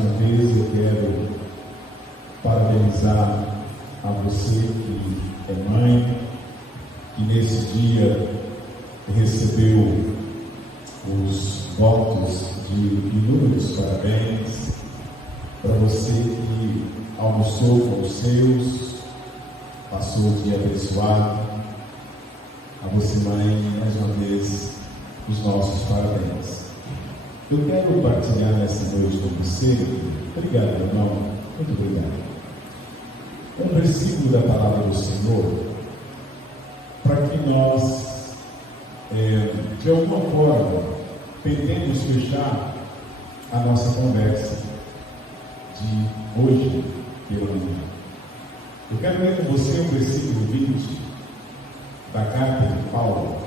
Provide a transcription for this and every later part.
uma vez eu quero parabenizar a você que é mãe, que nesse dia recebeu os votos de inúmeros parabéns, para você que almoçou com os seus, passou o dia abençoado. A você, mãe, mais uma vez, os nossos parabéns. Eu quero partilhar nessa noite com você. Obrigado, irmão. Muito obrigado. Um versículo da palavra do Senhor, para que nós, de alguma forma, tentemos fechar a nossa conversa de hoje pela manhã. Eu quero ler com você o versículo 20 da carta de Paulo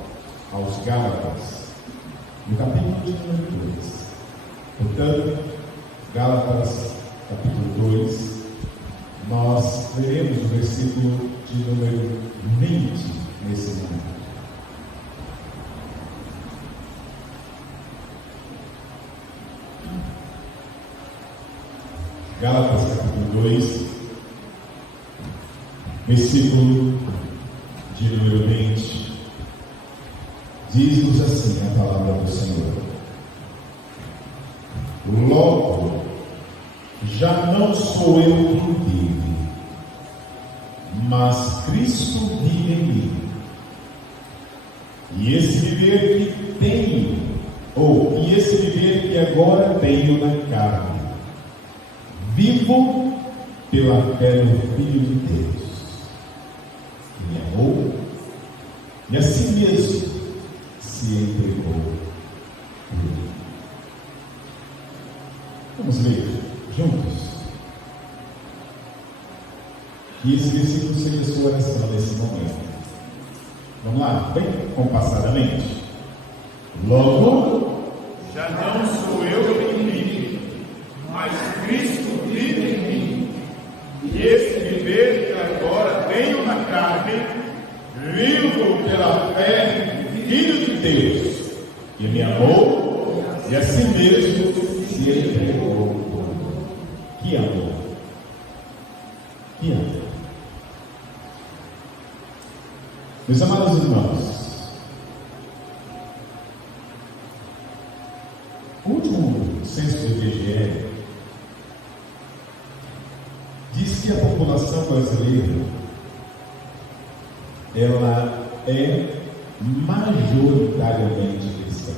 aos Gálatas, no capítulo de número 2. Portanto, Gálatas, capítulo 2, nós leremos o versículo de número 20 nesse momento. Gálatas, capítulo 2, versículo de número 20, diz-nos assim a palavra do Senhor: logo, já não sou eu quem vive, mas Cristo vive em mim. E esse viver que tenho, e esse viver que agora tenho na carne, vivo pela fé no Filho de Deus, que me amou e a si mesmo se entregou por mim. Vamos ler juntos. Que esse versículo seja sua oração nesse momento. Vamos lá, bem compassadamente. Logo, já não sou eu quem vive, mas Cristo vive em mim. E esse viver que agora tenho na carne, vivo pela fé no Filho de Deus, que me amou e a si mesmo se entregou. Que amor! Que amor! Meus amados irmãos, o último censo do IBGE diz que a população brasileira ela é majoritariamente cristã.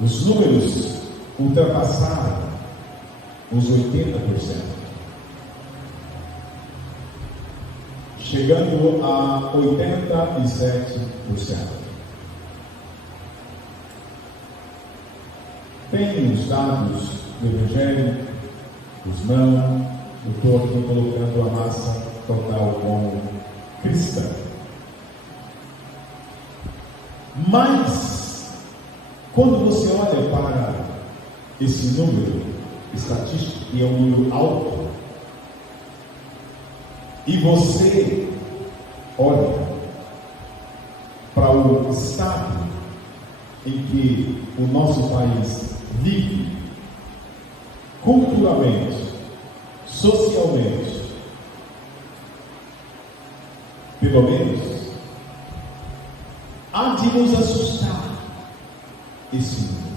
Os números ultrapassaram os 80%. Chegando a 87%. Tem os dados do Evangelho, os não, eu estou aqui colocando a massa total como cristã. Mas, quando você olha para esse número estatístico, que é um número alto, e você olha para o estado em que o nosso país vive, culturalmente, socialmente, pelo menos, há de nos assustar esse número.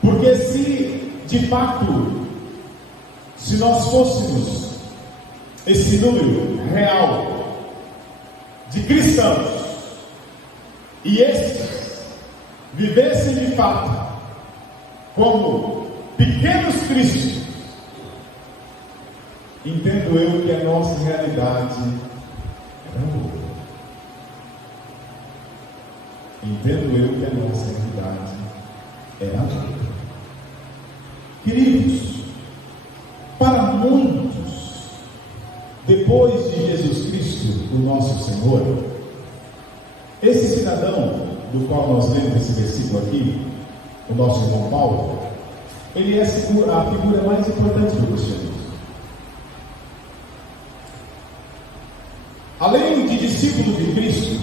Porque se, de fato, se nós fôssemos esse número real de cristãos e esses vivessem de fato como pequenos cristos, entendo eu que a nossa realidade era outra. Entendo eu que a nossa realidade era outra. Queridos, para muitos, depois de Jesus Cristo, o nosso Senhor, esse cidadão do qual nós lemos esse versículo aqui, o nosso irmão Paulo, ele é a figura mais importante do cristianismo. Além de discípulo de Cristo,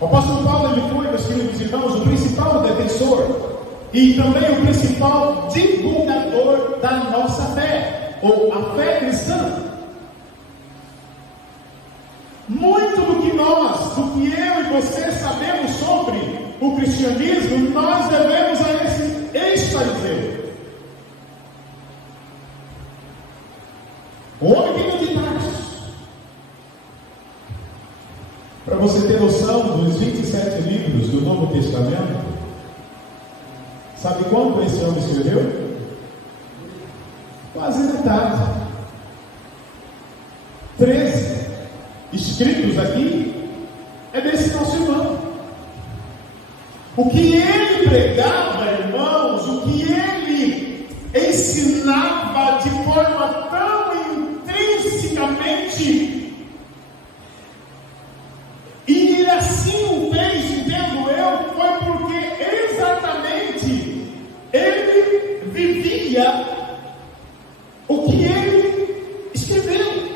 o apóstolo Paulo ele foi, meus queridos meus irmãos, o principal defensor e também o principal divulgador da nossa fé, ou a fé cristã. Muito do que eu e você sabemos sobre o cristianismo, nós devemos a esse ex-fariseu. O homem vinha de Tarso. Para você ter noção dos 27 livros do Novo Testamento, sabe quanto esse homem escreveu? Quase metade. 13 escritos aqui é desse nosso irmão. O que ele pregava, irmãos, o que ele ensinava de forma tão intrinsecamente, e ele assim o fez, entendo eu, foi porque exatamente ele vivia o que ele escreveu.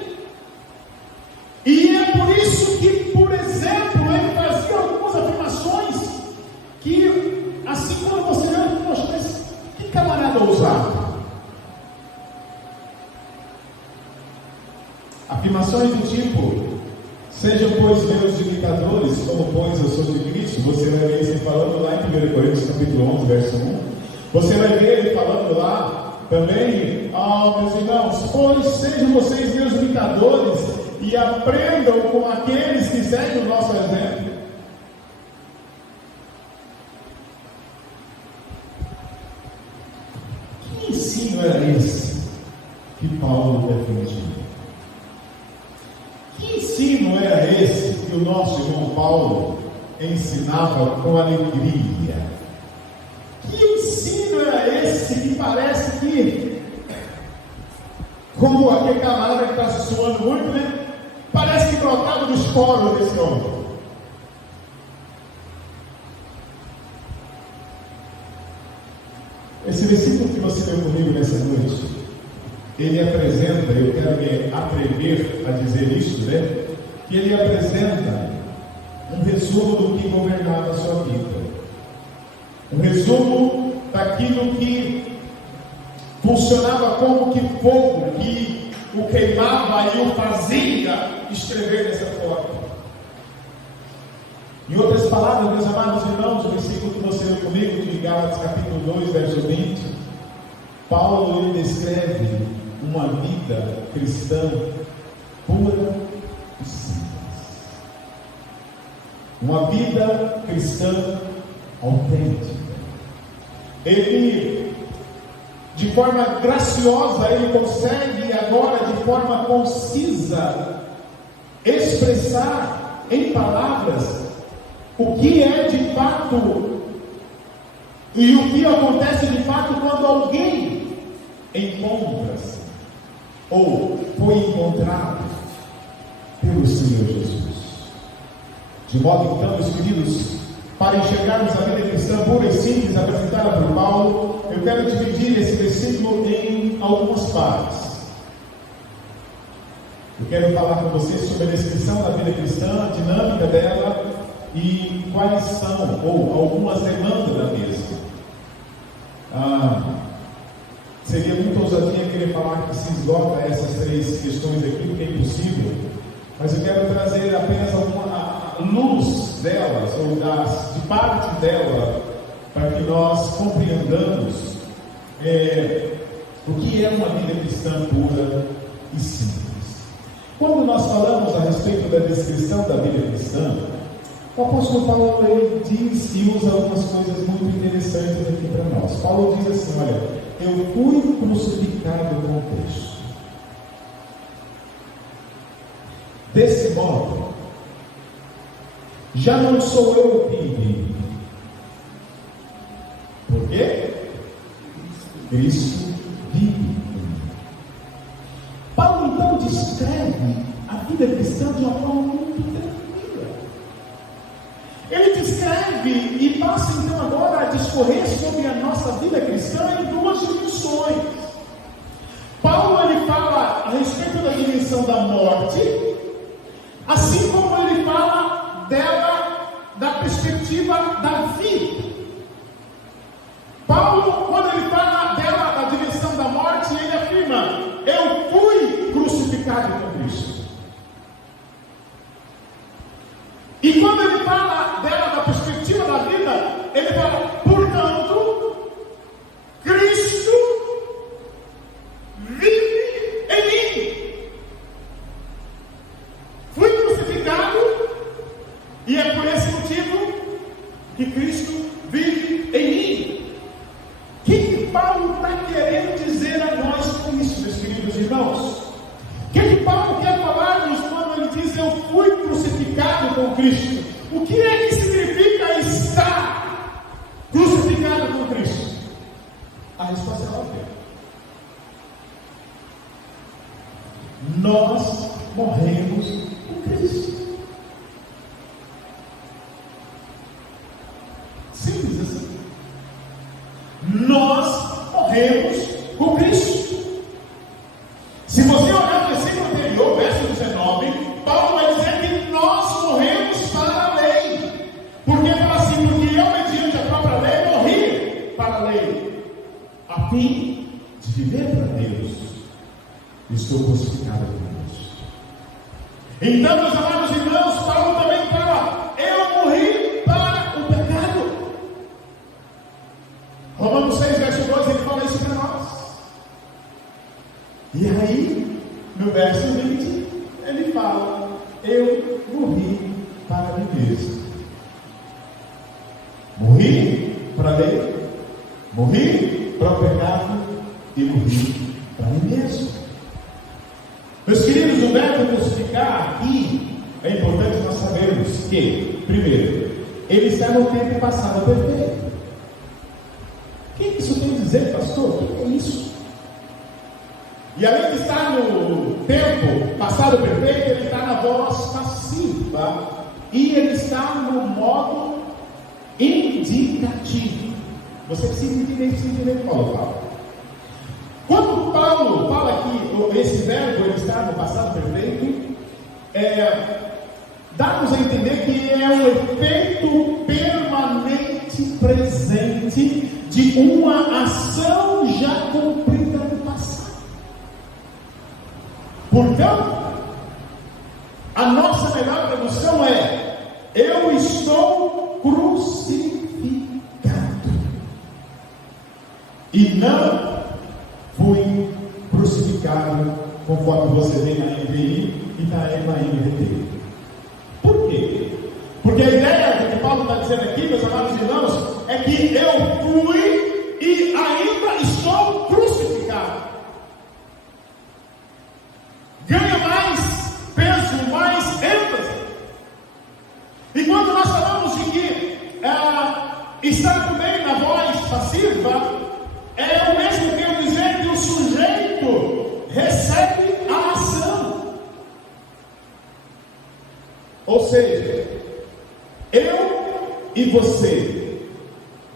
E é por isso que, por exemplo, ele fazia algumas afirmações que, assim quando você olha, poxa, mas que camarada ousado. Afirmações do tipo: sejam, pois, meus imitadores, como, pois, eu sou de Cristo. Você vai ver ele falando lá em 1 Coríntios capítulo 11, verso 1. Você vai ver ele falando lá também: meus irmãos, pois sejam vocês meus imitadores e aprendam com aqueles que seguem o nosso exemplo. Que ensino era esse que Paulo defendia? Que ensino era esse que o nosso irmão Paulo ensinava com alegria? Que ensino era esse que parece que, como aquele camarada que está suando muito, né? Parece que brotava dos poros desse homem. Esse versículo que você leu comigo nessa noite, ele apresenta, eu quero me atrever a dizer isso, né? Que ele apresenta um resumo do que governava a sua vida. Um resumo daquilo que funcionava como que fogo, que o queimava e o fazia escrever dessa forma. Em outras palavras, meus amados irmãos, o versículo que você leu comigo, de Gálatas capítulo 2, verso 20, Paulo ele descreve uma vida cristã pura e simples. Uma vida cristã autêntica. Ele, de forma graciosa, ele consegue agora, de forma concisa, expressar em palavras o que é de fato e o que acontece de fato quando alguém encontra-se ou foi encontrado pelo Senhor Jesus. De modo então, meus queridos, para enxergarmos a vida cristã pura e simples apresentada por Paulo, eu quero dividir esse versículo em algumas partes. Eu quero falar com vocês sobre a descrição da vida cristã, a dinâmica dela e quais são, ou algumas demandas da mesma. Seria muito ousadia querer falar que se esgota essas três questões aqui, porque é impossível, mas eu quero trazer apenas alguma luz delas, ou de parte dela, para que nós compreendamos o que é uma vida cristã pura e simples. Quando nós falamos a respeito da descrição da vida cristã, o apóstolo Paulo ele diz e usa algumas coisas muito interessantes aqui para nós. Paulo diz assim: olha, eu fui crucificado com Cristo. Desse modo, já não sou eu quem vive. Por quê? Cristo vive em mim. Paulo então descreve a vida cristã de uma forma muito tranquila. Ele descreve e passa então agora a discorrer sobre a nossa vida cristã em duas dimensões. Paulo ele fala a respeito da dimensão da morte, assim como ele fala dela da perspectiva da Paulo, quando ele fala dela, da dimensão da morte, ele afirma: eu fui crucificado com Cristo. E quando ele fala dela, da perspectiva da vida, ele fala: portanto, Cristo vive em mim. Fui crucificado, e é por esse motivo que Cristo vive em mim. O que Paulo está querendo dizer a nós com isso, meus queridos irmãos? O que Paulo quer falar-nos quando ele diz: eu fui crucificado com Cristo? O que é que significa estar crucificado com Cristo? A resposta é óbvia. Nós morremos com Cristo. Simples assim. Nós morremos com Cristo. Se você olhar no versículo anterior, verso 19, Paulo vai dizer que nós morremos para a lei. Porque fala assim: porque eu, mediante a própria lei, morri para a lei, a fim de viver para Deus. Estou crucificado com Deus. Então, meus amados irmãos, Paulo também fala: eu morri para o pecado. Romanos 6, verso 12, ele fala isso para nós. E aí, no verso 20, ele fala: eu morri para mim mesmo. Morri para a lei, morri para o pecado e morri para mim mesmo. Meus queridos, o verbo crucificar aqui, é importante nós sabermos que, primeiro, ele está no tempo passado perfeito. O que isso quer dizer, pastor? O que é isso? E além de estar no tempo passado perfeito, ele está na voz passiva e ele está no modo indicativo. Você precisa entender o que Paulo fala. Quando Paulo fala que esse verbo ele está no passado perfeito, dá-nos a entender que é um efeito permanente presente de uma ação já cumprida no passado. Portanto, a nossa melhor tradução é: eu estou crucificado e não fui crucificado, conforme você vê na NVI e na NVT. Por quê? Porque a ideia do que Paulo está dizendo aqui, meus amados irmãos, é que eu fui e ainda estou crucificado. Ganha mais peso, mais ênfase. E quando nós falamos de que está também na voz passiva, é o mesmo que eu dizer que o sujeito recebe a ação. Ou seja, eu e você,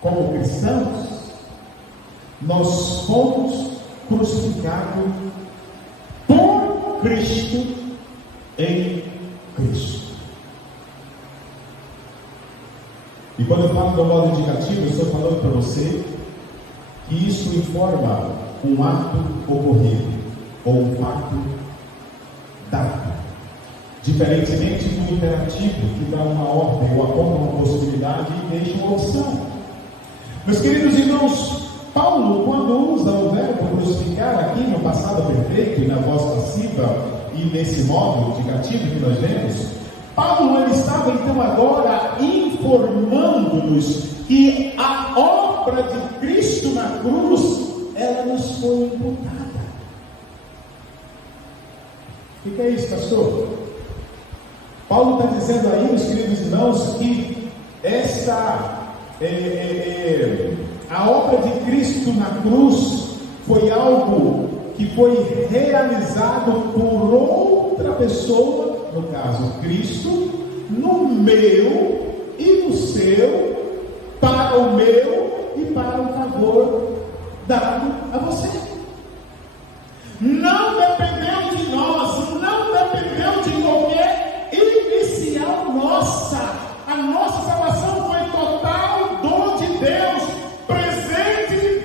como cristãos, nós fomos crucificados por Cristo em Cristo. E quando eu falo do modo indicativo, eu estou falando para você que isso informa um ato ocorrido ou um fato dado, diferentemente do imperativo que dá uma ordem ou aponta uma possibilidade e deixa uma opção. Meus queridos irmãos, Paulo, quando usa o verbo crucificar aqui no passado perfeito e na voz passiva e nesse modo indicativo que nós vemos, Paulo ele estava então agora informando-nos que a obra de Cristo na cruz, ela nos foi imputada. O que é isso, pastor? Paulo está dizendo aí, meus queridos irmãos, que a obra de Cristo na cruz foi algo que foi realizado por outra pessoa, no caso Cristo, no meu e no seu, para o meu e para o favor dado a você. Não dependeu de nós, não dependeu de qualquer inicial nossa. A nossa salvação foi total dom de Deus, presente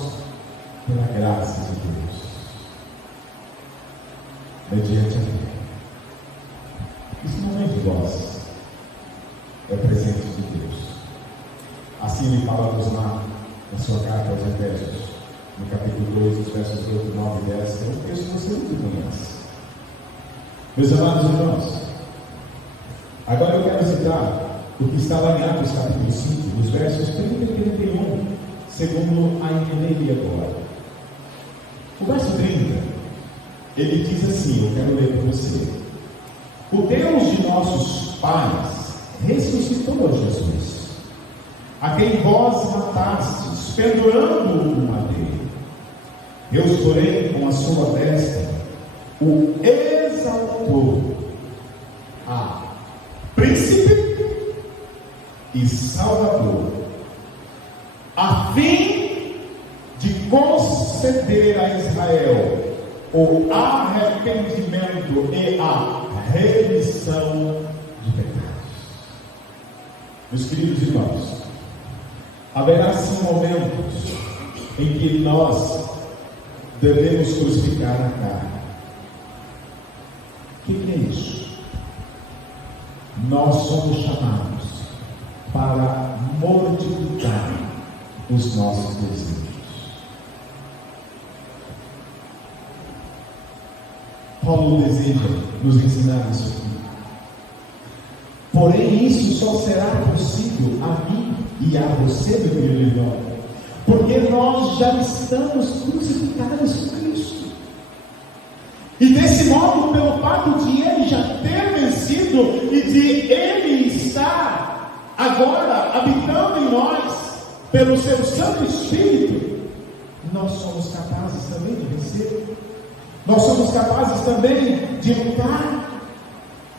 salvos pela graça de Deus, mediante a fé. Isso não vem de vós, é presente de Deus. Assim ele fala-nos na sua carta aos Efésios, no capítulo 2, os versos 8, 9 e 10, que é um texto que você não conhece. Meus amados irmãos, agora eu quero citar o que está lá em Atos capítulo 5, nos versos 30 e 31, segundo a NVI agora. O verso 30, ele diz assim, eu quero ler para você: o Deus de nossos pais ressuscitou a Jesus, a quem vós matastes, pendurando-o no madeiro. Deus, porém, com a sua destra, o exaltou a príncipe e salvador, a fim de conceder a Israel o arrependimento e a remissão de pecados. Meus queridos irmãos, haverá sim momentos em que nós devemos crucificar a carne. O que é isso? Nós somos chamados para mortificar os nossos desejos. Paulo deseja nos ensinar isso aqui. Porém, isso só será possível a mim e a você, meu querido irmão, porque nós já estamos crucificados com Cristo. E desse modo, pelo fato de Ele já ter vencido e de Ele estar agora habitando em nós, pelo Seu Santo Espírito, nós somos capazes também de vencer. Nós somos capazes também de lutar.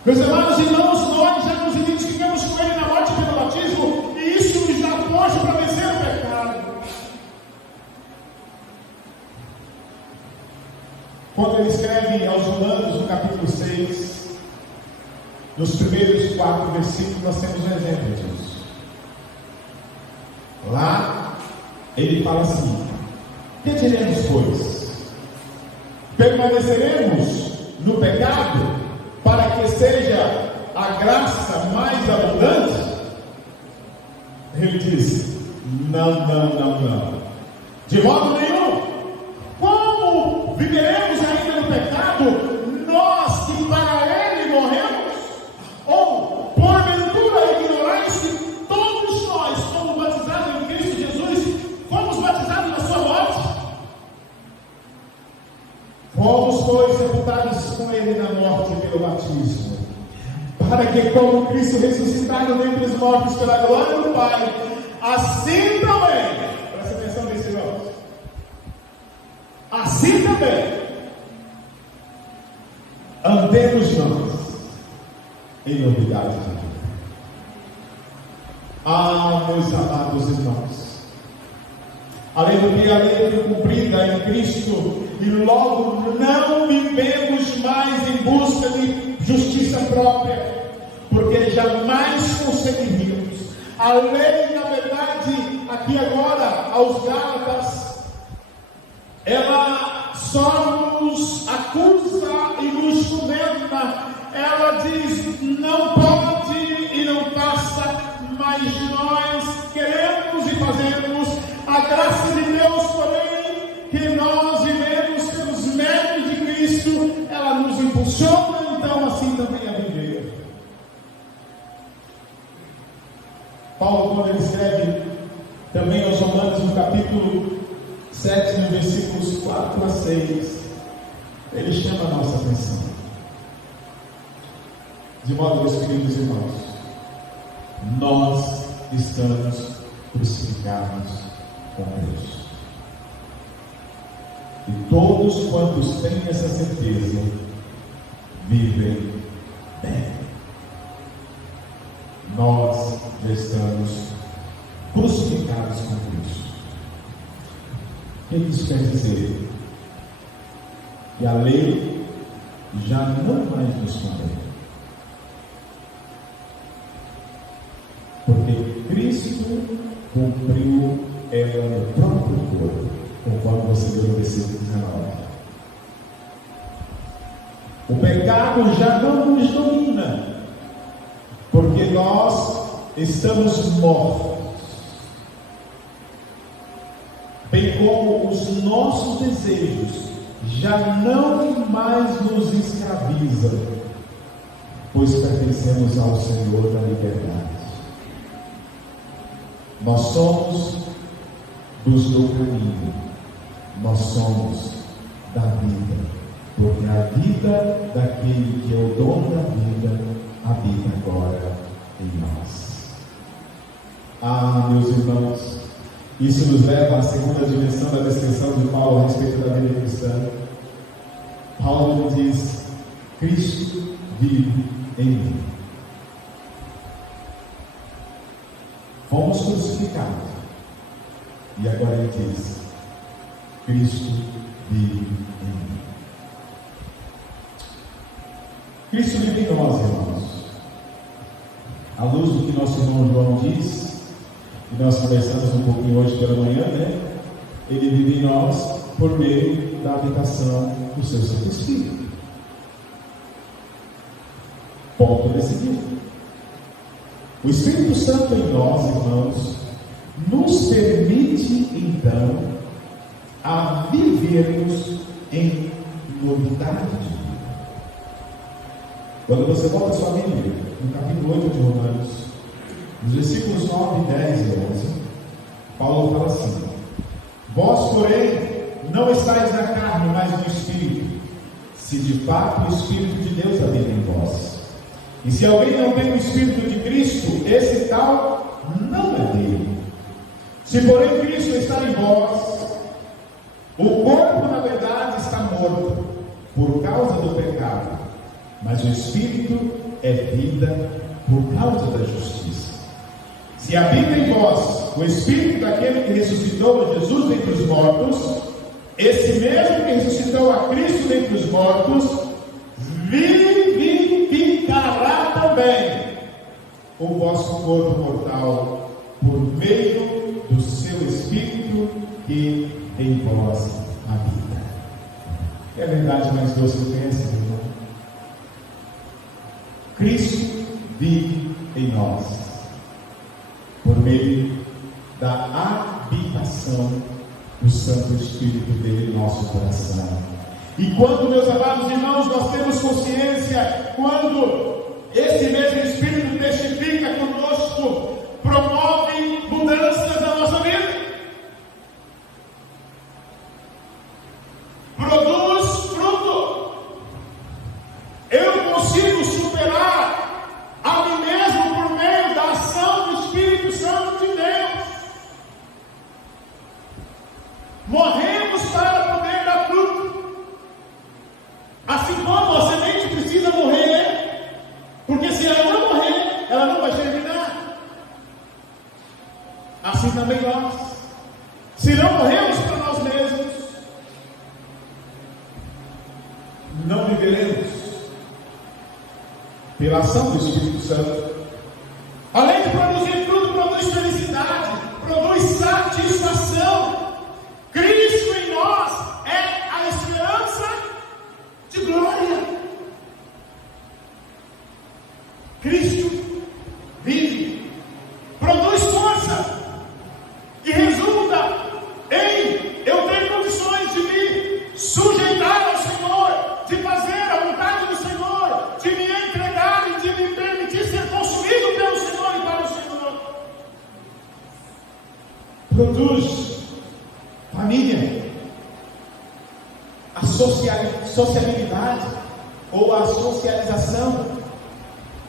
Meus amados irmãos, nós já nos identificamos com Ele na morte pelo batismo, e isso nos dá força para vencer o pecado. Quando ele escreve aos Romanos, no capítulo 6, nos primeiros 4 versículos, nós temos um exemplo disso. Lá, ele fala assim: que diremos, pois? Permaneceremos no pecado para que seja a graça mais abundante? Ele diz: não, não, não, não. De modo nenhum. Como viveremos ainda no pecado, nós que para Ele morremos? Ou, porventura, ignorais que todos nós fomos batizados em Cristo Jesus, fomos batizados na sua morte? Fomos, pois, sepultados com Ele na morte pelo batismo, para que, como Cristo ressuscitado dentre os mortos pela glória do Pai, assim também, presta atenção nisso, irmãos, assim também, andemos nós em novidade de vida. Ah, meus amados irmãos, além do que a lei foi cumprida em Cristo, e logo não vivemos mais em busca de justiça própria, porque jamais conseguiríamos. A lei, na verdade, aqui agora, aos Gálatas, ela só nos acusa e nos condena. Ela diz: não pode e não faça, mas nós queremos e fazemos. A graça de Deus, porém, que nós vivemos pelos méritos de Cristo, ela nos impulsiona, então assim também a viver. Paulo, quando ele escreve também aos Romanos, no capítulo 7, nos versículos 4 a 6, ele chama a nossa atenção. De modo, meus queridos irmãos, nós estamos crucificados com Deus. E todos quantos têm essa certeza vivem bem. Nós já estamos crucificados com Cristo. O que isso quer dizer? Que a lei já não mais nos condena, porque Cristo cumpriu ela no próprio corpo. versículo 19. O pecado já não nos domina, porque nós estamos mortos, bem como os nossos desejos já não mais nos escravizam, pois pertencemos ao Senhor da liberdade. Nós somos dos do caminho, nós somos da vida, porque a vida daquele que é o dono da vida habita agora em nós. Ah, meus irmãos, isso nos leva à segunda dimensão da descrição de Paulo a respeito da vida cristã. Paulo diz: Cristo vive em mim. Fomos crucificados, e agora ele diz: Cristo vive em mim. Cristo vive em nós, irmãos. À luz do que nosso irmão João diz, e nós conversamos um pouquinho hoje pela manhã, né? Ele vive em nós por meio da habitação do seu Santo Espírito. Ponto decidido. O Espírito Santo em nós, irmãos, nos permite então a vivermos em novidade de vida. Quando você volta a sua Bíblia, no capítulo 8 de Romanos, nos versículos 9, 10 e 11, Paulo fala assim: vós, porém, não estáis na carne, mas no Espírito, se de fato o Espírito de Deus habita em vós. E se alguém não tem o Espírito de Cristo, esse tal não é dele. Se porém Cristo está em vós, o corpo na verdade está morto por causa do pecado, mas o Espírito é vida por causa da justiça. Se habita em vós o Espírito daquele que ressuscitou Jesus dentre os mortos, esse mesmo que ressuscitou a Cristo dentre os mortos, vivificará também o vosso corpo mortal por meio do seu Espírito que em vós habita. É a verdade mais doce que tem essa, irmão. Cristo vive em nós por meio da habitação do Santo Espírito dele em nosso coração. E quando, meus amados irmãos, nós temos consciência, quando esse mesmo Espírito testifica conosco, promove mudanças na nossa vida, produz fruto. Eu consigo superar a mim mesmo por meio da ação do Espírito Santo de Deus. Morremos para poder dar fruto. Assim como a semente precisa morrer, porque se ela não morrer, ela não vai germinar. Assim também nós, se não morremos para nós mesmos, não viveremos. Pela ação do Espírito Santo, além de produzir fruto, produz felicidade, produz satisfação. Cristo em nós é a esperança de glória. Cristo vive, produz força, que resulta em eu ter condições de me sujeitar ao Senhor, de fazer a vontade do Senhor, de me entregar e de me permitir ser consumido pelo Senhor e para o Senhor. Produz família, a sociabilidade ou a socialização.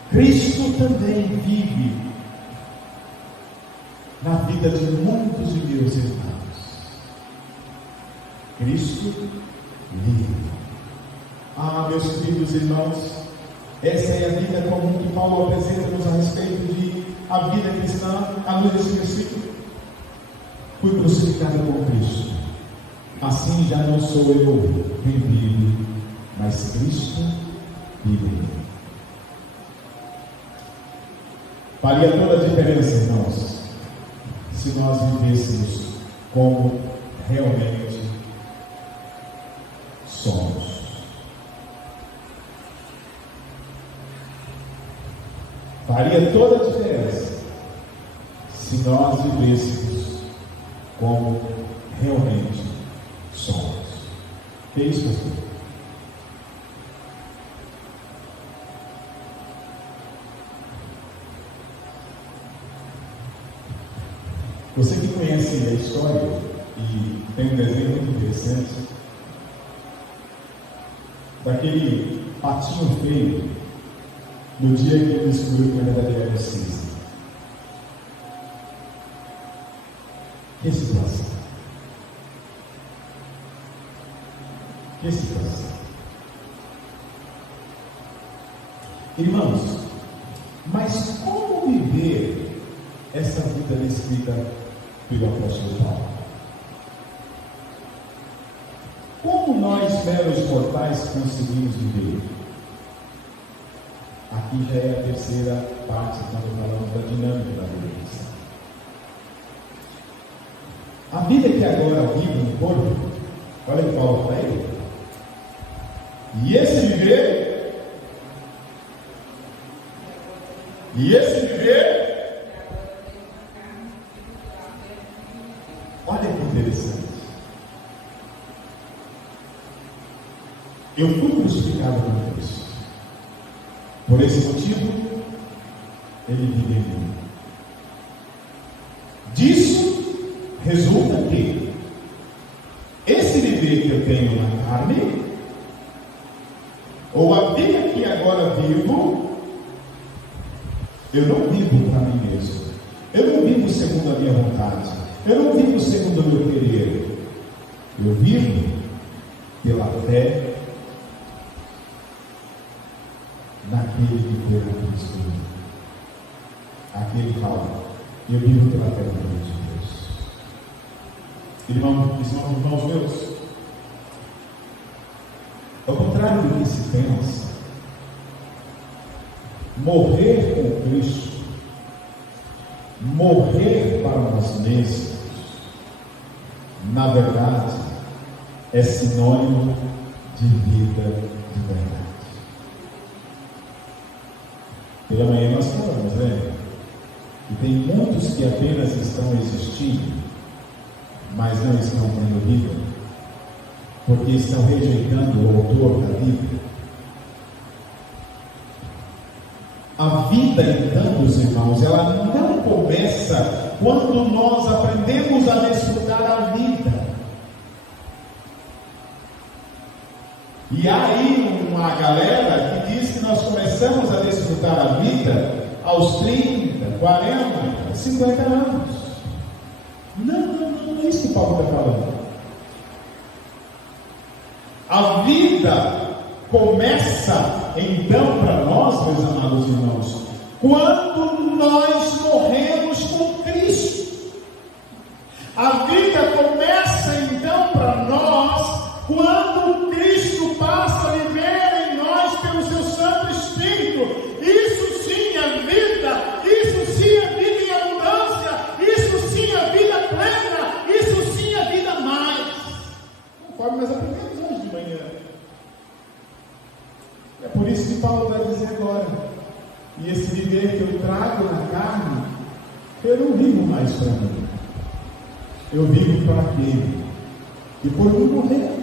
Cristo também vive na vida de muitos de meus irmãos. Cristo vive. Ah, meus queridos irmãos, essa é a vida comum que Paulo apresenta-nos a respeito de a vida cristã, à luz desse versículo. Fui crucificado com Cristo, assim já não sou eu quem vive, mas Cristo vive em mim. Faria toda a diferença, irmãos, se nós vivêssemos como realmente faria toda a diferença se nós vivêssemos como realmente somos. Que é isso, pastor? Você que conhece a história e tem um desenho muito interessante daquele patinho feio no dia que ele descobriu que na verdade era o cisne. Que situação! Que situação! Irmãos, mas como viver essa vida descrita pelo apóstolo Paulo? Como nós, meros mortais, conseguimos viver? Aqui já é a terceira parte, quando falamos da dinâmica da vida cristã. A vida que agora vive no corpo, olha o que Paulo para ele. E esse viver, olha que interessante. Eu fui crucificado com Cristo. Por esse motivo, ele vive em mim. Disso resulta que esse viver que eu tenho na carne, ou a vida que agora vivo, eu não vivo para mim mesmo. Eu não vivo segundo a minha vontade. Eu não vivo segundo o meu querer. Eu vivo pela fé naquele que foi na Cristo. Aquele fala, eu vivo pela fé no nome de Deus. Irmãos meus, ao contrário do que se pensa, morrer com Cristo, morrer para nós mesmos, na verdade, é sinônimo de vida de verdade. Pela manhã nós falamos, né? E tem muitos que apenas estão existindo, mas não estão tendo vida, porque estão rejeitando o autor da vida. A vida, então, dos irmãos, ela não começa quando nós aprendemos a desfrutar a vida. E há aí uma galera que diz que nós começamos a desfrutar a vida aos 30, 40, 50 anos. Não é isso que Paulo está falando. A vida começa então para nós, meus amados irmãos, quando nós morremos com Cristo. A vida começa então para nós quando Cristo passa a viver em nós pelo seu Santo Espírito. Isso sim é vida, isso sim é vida em abundância, isso sim é vida plena, isso sim é vida mais. Conforme nós aprendemos hoje de manhã. É por isso que Paulo vai dizer agora, e esse viver que eu trago na carne, eu não vivo mais para mim, eu vivo para aquele que por mim morreu.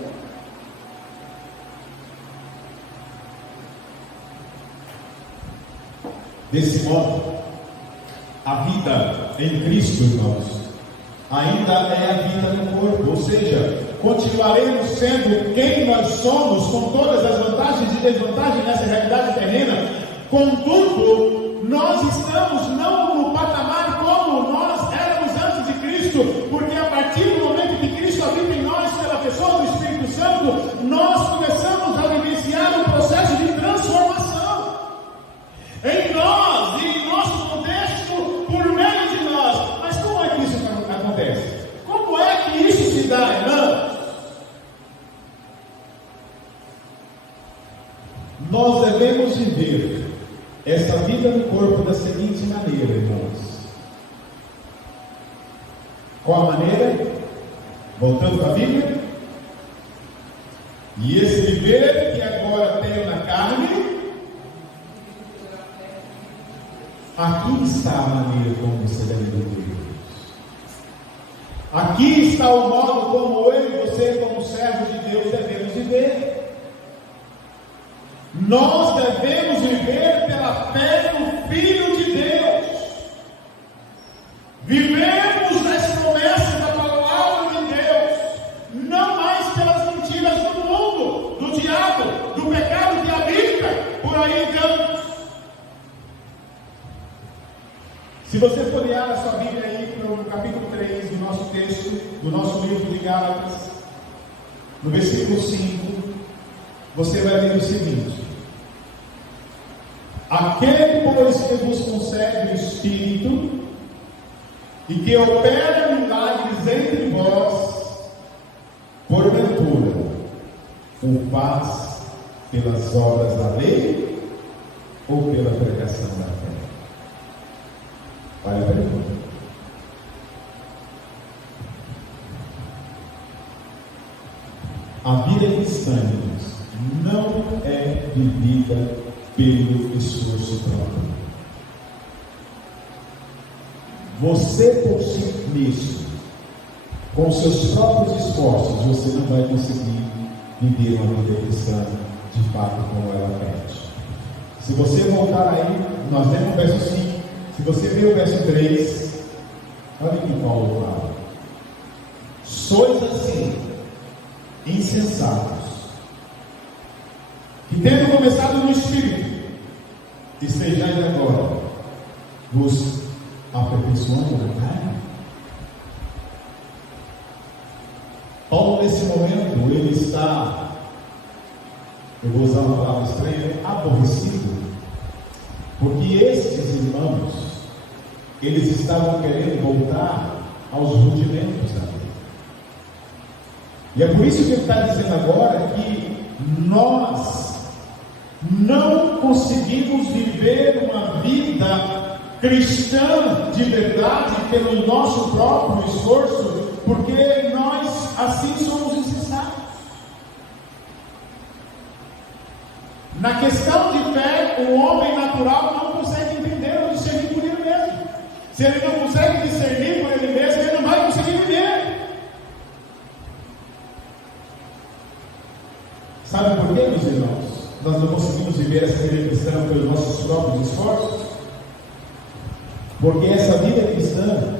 Desse modo, a vida em Cristo, irmãos, ainda é a vida no corpo, ou seja, continuaremos sendo quem nós somos, com todas as vantagens e desvantagens nessa realidade terrena. Contudo, nós estamos não no patamar como nós éramos antes de Cristo, porque a partir do momento que Cristo habita em nós, pela pessoa do Espírito Santo, nós começamos a vivenciar um processo de transformação em nós e em nosso contexto, por meio de nós. Mas como é que isso acontece? Como é que isso se dá, irmãos? Nós devemos viver essa vida no corpo da seguinte maneira, irmãos. Qual a maneira? Voltando para a Bíblia. E esse viver que agora tenho na carne, Aqui está a maneira como você deve viver. Aqui está o modo como eu e você, como servos de Deus, devemos viver. Nós devemos viver pela fé no Filho de Deus. Vivemos as promessas da palavra de Deus, não mais pelas mentiras do mundo, do diabo, do pecado que habita por aí dentro. Se você folhear a sua Bíblia aí no capítulo 3 do nosso texto, do nosso livro de Gálatas, no versículo 5, você vai ler o seguinte: aquele, pois, que vos concede o Espírito e que opera milagres entre vós, porventura, o faz pelas obras da lei ou pela pregação da fé? Olha a pergunta. A vida cristã não é vivida pelo esforço próprio. Você por si mesmo, com seus próprios esforços, você não vai conseguir viver uma vida cristã de fato como ela pede. Se você voltar aí, nós lemos o verso 5. Se você ver o verso 3, olha o que Paulo fala: sois assim, insensatos, que tendo começado no Espírito, estejais agora vos aperfeiçoando na carne. Paulo, nesse momento, ele está, eu vou usar uma palavra estranha, aborrecido, porque estes irmãos, eles estavam querendo voltar aos rudimentos da vida. E é por isso que ele está dizendo agora que nós não conseguimos viver uma vida cristã de verdade pelo nosso próprio esforço, porque nós assim somos insensatos. Na questão de fé, o homem natural não consegue entender ou discernir por ele mesmo. Se ele não consegue discernir por ele mesmo, ele não vai conseguir viver. Sabe por quê, meus irmãos? Nós não conseguimos viver essa vida cristã pelos nossos próprios esforços? Porque essa vida cristã,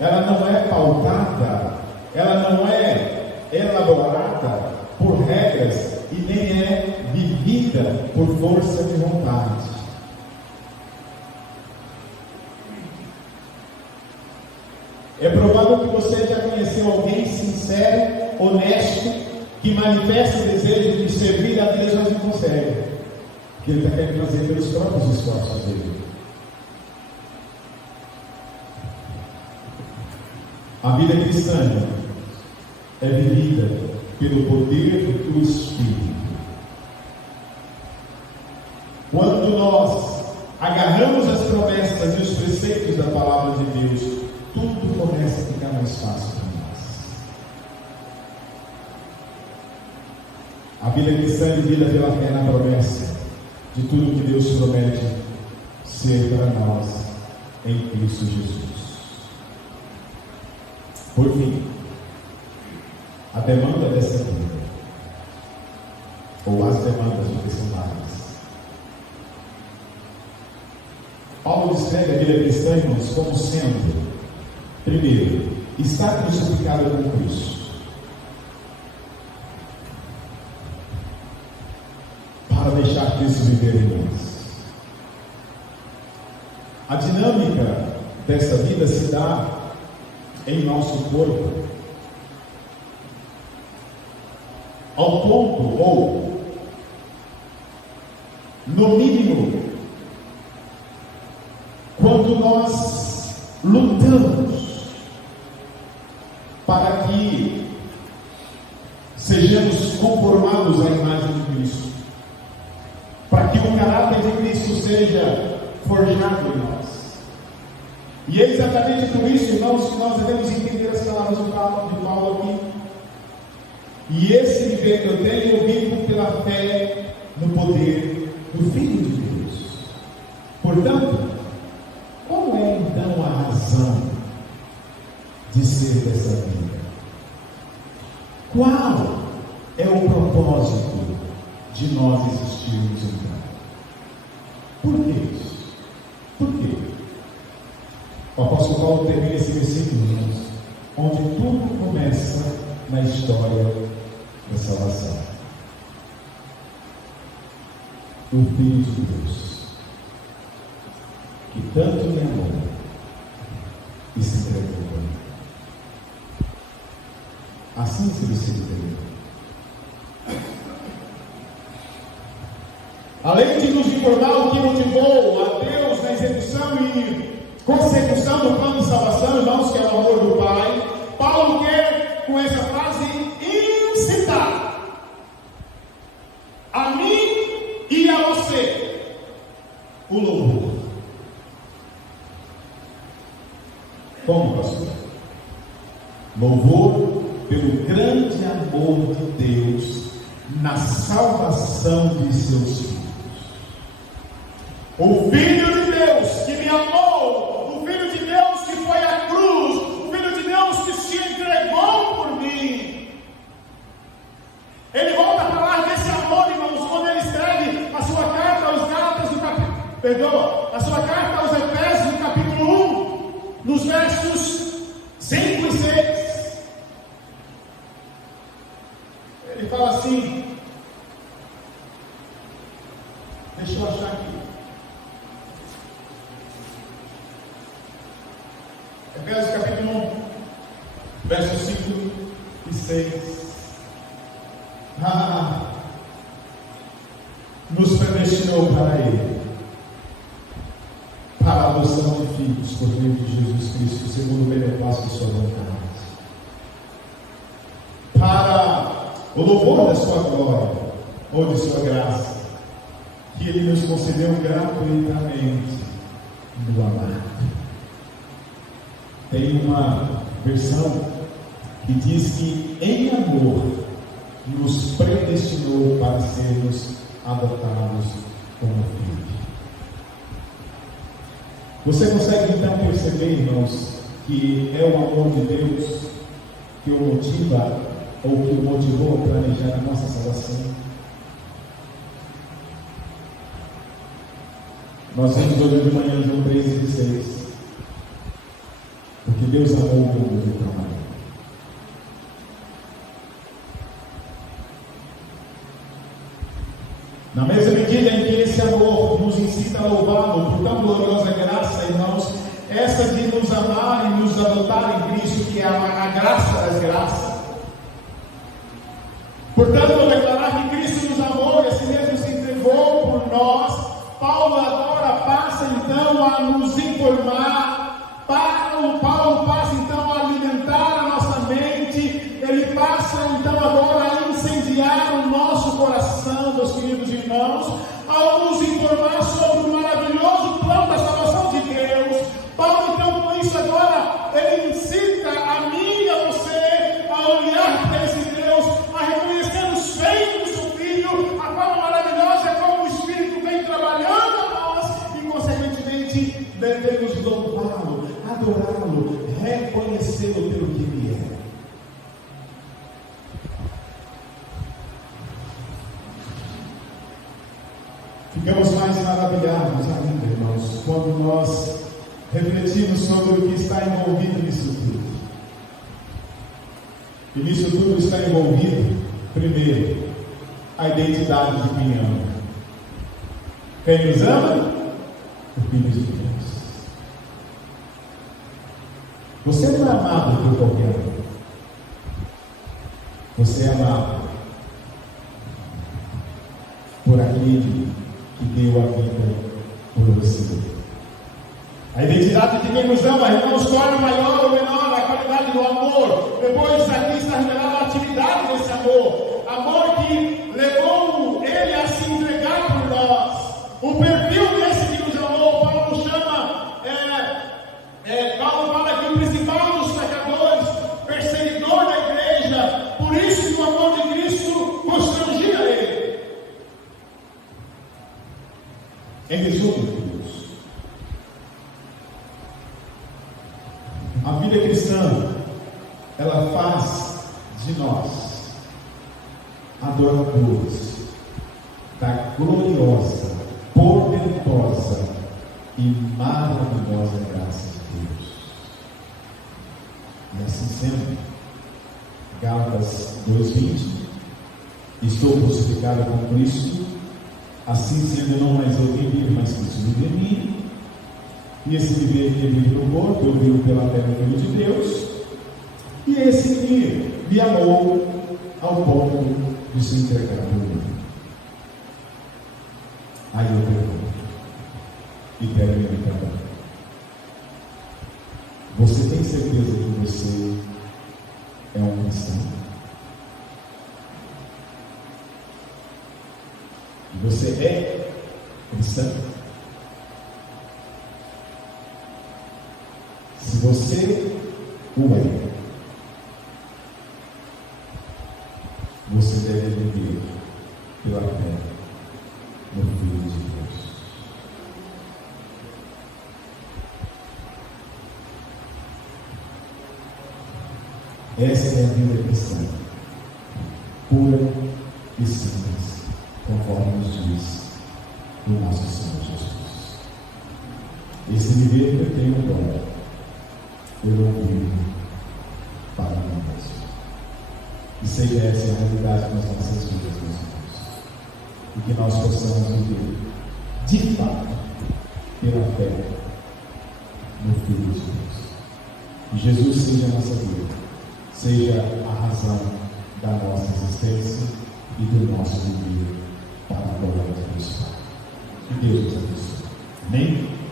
ela não é pautada, ela não é elaborada por regras e nem é vivida por força de vontade. É provável que você já conheceu alguém sincero, honesto, que manifesta o desejo de servir a Deus, mas não consegue, que ele está querendo fazer pelos próprios esforços dele. A vida cristã é vivida pelo poder do Espírito. Quando nós agarramos as promessas e os preceitos da palavra de Deus, tudo começa a ficar mais fácil para nós. A vida cristã é vivida pela fé na promessa de tudo que Deus promete ser para nós em Cristo Jesus. Por fim, a demanda dessa vida, ou as demandas de personagens. Paulo descreve a vida cristã, irmãos, como sendo, primeiro, estar crucificado com Cristo, para deixar Cristo viver em nós. A dinâmica dessa vida se dá em nosso corpo, ao ponto, ou no mínimo, quando nós lutamos para que sejamos conformados à imagem de Cristo, para que o caráter de Cristo seja forjado em nós. E é exatamente por isso, irmãos, que nós devemos entender as palavras de Paulo aqui. E esse viver que eu tenho, eu vivo pela fé no poder do Filho de Deus. Portanto, acontecer dessa vida? Qual é o propósito de nós existirmos então? Por que isso? Por quê? O apóstolo Paulo termina esse versículo, onde tudo começa na história da salvação. O Filho de Deus, que tanto me amou e se entregou por mim. Assim se entregou. Além de nos informar o que motivou a Deus na execução e consecução do plano de salvação, irmãos, que é o amor do Pai, Paulo quer, com essa frase, incitar a mim e a você o louvor. Como, pastor? Louvor pelo grande amor de Deus na salvação de seus filhos. O Filho de Deus que me amou, o Filho de Deus que foi à cruz, o Filho de Deus que se entregou por mim. Ele volta a falar desse amor, irmãos, quando ele escreve a sua carta aos Gálatas, a sua carta aos Efésios, no capítulo 1, nos versos 5 e 6. Ele fala assim, deixa eu achar aqui. Efésios capítulo 1, versos 5 e 6. Nos predestinou para Ele, para a adoção de filhos por meio de Jesus Cristo, segundo o beneplácito de sua vontade, para o louvor da sua glória, ou de sua graça, que Ele nos concedeu gratuitamente no amado. Tem uma versão que diz que em amor nos predestinou para sermos adotados como filhos. Você consegue então perceber, irmãos, que é o amor de Deus que o motiva ou que o motivou a planejar a nossa salvação? Nós vimos hoje de manhã João 3,16. Porque Deus amou o mundo de tal maneira. Na mesma medida em que esse amor nos incita a louvá-lo por tão gloriosa graça, irmãos, essa de nos amar e nos adotar em Cristo, que é a graça das graças. Portanto, ao declarar que Cristo nos amou e assim mesmo se entregou por nós, Paulo agora passa então a nos informar. Paulo passa então a alimentar a nossa mente, ele passa então agora a incendiar o nosso coração, meus queridos irmãos, ao nos informar sobre o maravilhoso plano da salvação de Deus. Paulo então com isso agora, ele incita a mim e a você a olhar para esse Deus, a reconhecer os feitos do seu Filho, a forma maravilhosa como o Espírito vem trabalhando a nós e consequentemente devemos louvá-lo, adorá-lo, reconhecê-lo pelo que Ele é. Ficamos mais maravilhados ainda, irmãos, quando nós refletimos sobre o que está envolvido nisso tudo. E nisso tudo está envolvido, primeiro, a identidade de quem ama. Quem nos ama? O Filho de Deus. Você não é amado por qualquer um. Você é amado por aquele que deu a vida por você. A identidade de quem nos ama, irmãos, torna maior ou menor a qualidade do amor. Depois aqui está revelada a atividade desse amor. Amor que levou ele a se entregar por nós. O perfil desse que nos amou, Paulo chama, Paulo fala que o principal dos pecadores, perseguidor da igreja, por isso que o amor de Cristo constrangia ele. Em resumo, a vida cristã adoradores da gloriosa, portentosa e maravilhosa graça de Deus. E assim sendo, Gálatas 2:20, estou crucificado com Cristo, assim sendo não mais eu quem vive, mas Cristo vive em mim. E esse viver que vive no corpo, eu vivo pela fé no Filho de Deus. E esse que me amou ao ponto de se entregar por mim. Aí eu pergunto, e termino também. Você tem certeza que você é um cristão? E você é cristão? Se você o é, você deve viver pela fé no Filho de Deus. Essa é a vida cristã, pura e simples, conforme nos diz o nosso Senhor Jesus. Esse viver que eu tenho agora, eu não vivo para mim mesmo. E seja essa a realidade das nossas vidas, meus irmãos. E que nós possamos viver, de fato, pela fé no Filho de Deus. Que Jesus seja a nossa vida, seja a razão da nossa existência e do nosso viver para a glória de Deus. Que Deus nos abençoe. Amém?